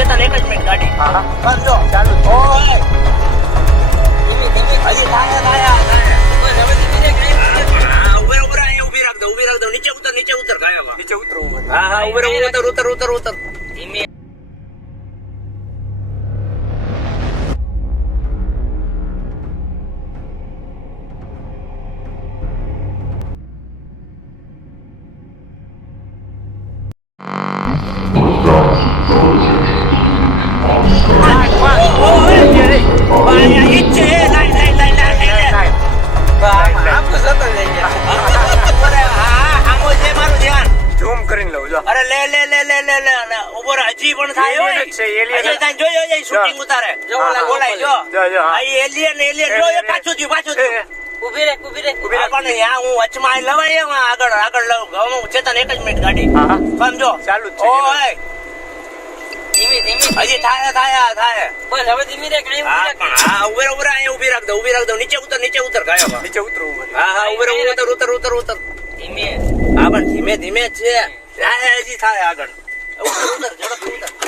ચેતન એક જ મિનિટ ગાડી હા સમજો ચાલુ ઓય હજી થાય ઊભી રાખ દો નીચે ઉતર ગાયવા નીચે ઉતરવું હા ઉતર ધીમે ઝૂમ કરીને લઉં જો અરે લે ઉભો રહે હજી પણ થાય હોય છે એલિયન હજી થાય જોયો શૂટિંગ ઉતારે બોલાય જો આ એલિયન જો એ પાછું થયું ઉભી રે પણ યા હું વચમાં લવાય આગળ લઉં હું ચેતન એક જ મિનિટ ગાડી હા સમજો ચાલુ જ છે ઓય હજી થાય બસ હવે ધીમી રે કઈ હા ઊભી રાખ દો નીચે ઉતર ગાયવા નીચે ઉતરવું હા ઉતર ધીમે હા પણ ધીમે છે હજી થાય આગળ ઉતર ઝડપ ઉતર